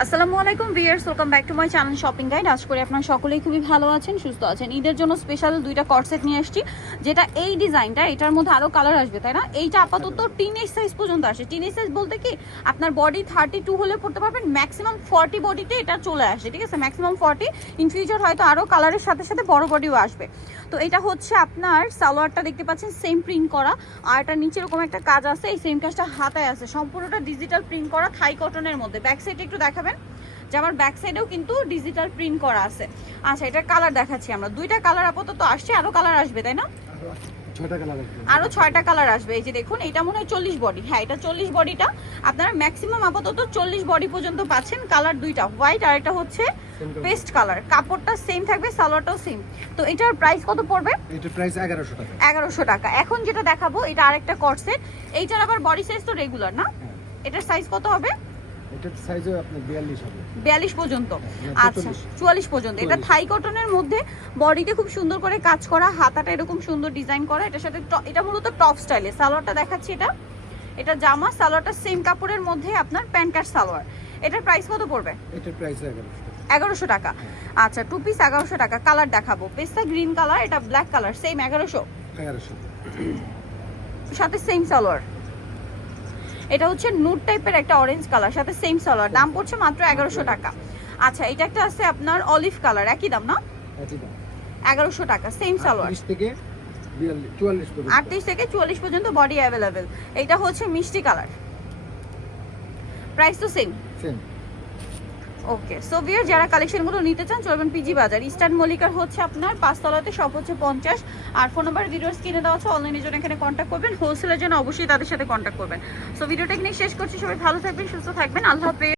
আসসালামু আলাইকুম viewers, welcome back to my channel shopping guide. আশা করি আপনারা সকলেই খুবই ভালো আছেন, সুস্থ আছেন। ঈদের জন্য স্পেশাল দুইটা কট সেট নিয়ে আসছি, যেটা এই ডিজাইনটা, এটার মধ্যে আরো কালার আসবে, তাই না? এইটা আপাতত টিনেজ সাইজ পর্যন্ত আসে। টিনেজ সাইজ বলতে কি, আপনার বডি 32 হলে পড়তে পারবেন, ম্যাক্সিমাম 40 বডিতে এটা চলে আসে, ঠিক আছে? ম্যাক্সিমাম 40, ইন ফিউচার হয়তো আরো কালারের সাথে সাথে বড় বডিও আসবে। তো এটা হচ্ছে আপনার সালোয়ারটা দেখতে পাচ্ছেন সেম প্রিন্ট করা, আর এটা নিচে এরকম একটা কাজ আছে, এই সেম কাজটা হাতায় আছে, সম্পূর্ণটা ডিজিটাল প্রিন্ট করা থাই কটনের মধ্যে। ব্যাক সাইড একটু দেখাবেন, যে আমার ব্যাক সাইডেও কিন্তু ডিজিটাল প্রিন্ট করা আছে। আচ্ছা, এটার কালার দেখাচ্ছি আমরা। দুইটা কালার আপাতত আসছে, আরো কালার আসবে, তাই না? আরো 6টা কালার আসবে। এই যে দেখুন, এটা মনে হয় 40 বডি। হ্যাঁ, এটা 40 বডিটা আপনারা ম্যাক্সিমাম আপাতত 40 বডি পর্যন্ত পাচ্ছেন। কালার দুইটা, হোয়াইট আর এটা হচ্ছে পেস্ট কালার। কাপড়টা সেম থাকবে, সালোয়ারটাও সেম। তো এটার প্রাইস কত পড়বে? এটার প্রাইস 1100 টাকা। 1100 টাকা। এখন যেটা দেখাবো, এটা আরেকটা কট সেট। এইটার আবার বডি সাইজ তো রেগুলার না, এটার সাইজ কত হবে? এটার সাইজও আপনার 42 হবে। 42 পর্যন্ত। আচ্ছা, 44 পর্যন্ত। এটা থাই কটনের মধ্যে, বডিতে খুব সুন্দর করে কাজ করা, হাতাটা এরকম সুন্দর ডিজাইন করা। এটার সাথে এটা মূলত টপ স্টাইলে। সালোয়ারটা দেখাচ্ছি, এটা জামা, সালোয়ারটা সেম কাপড়ের মধ্যে আপনার প্যান্ট কাট সালোয়ার। এটার প্রাইস কত পড়বে? এটার প্রাইস 1100 টাকা। আচ্ছা, টু পিস 1100 টাকা। কালার দেখাবো, পেস্তা গ্রিন কালার, এটা ব্ল্যাক কালার, সেম 1100। সাথে সেম সালোয়ার। এটা হচ্ছে নুড টাইপের একটা অরেঞ্জ কালার, সাথে সেম সালোয়ার। দাম পড়ছে মাত্র 1100 টাকা। আচ্ছা, এটা একটা আছে আপনার অলিভ কালার, একই দাম না? 1100 টাকা, সেম সালোয়ার। 38 থেকে 44 পর্যন্ত। 38 থেকে 44 পর্যন্ত বডি অ্যাভেলেবেল। এটা হচ্ছে মিষ্টি কালার, প্রাইস তো সেম। ওকে, সো ভিউয়ার, যারা কালেকশনগুলো নিতে চান চলবেন পিজি বাজার, ইস্টার্ন মল্লিকার হচ্ছে আপনার 5 তলাতে, সব হচ্ছে 50। আর ফোন নাম্বার ভিডিওস কিনে দেওয়া আছে, অনলাইনের জন্য এখানে কন্ট্যাক্ট করবেন, হোলসেলের জন্য অবশ্যই তাদের সাথে কন্ট্যাক্ট করবেন। সো ভিডিওটা এখানে শেষ করছি, সবাই ভালো থাকবেন, সুস্থ থাকবেন, আল্লাহ হাফেজ।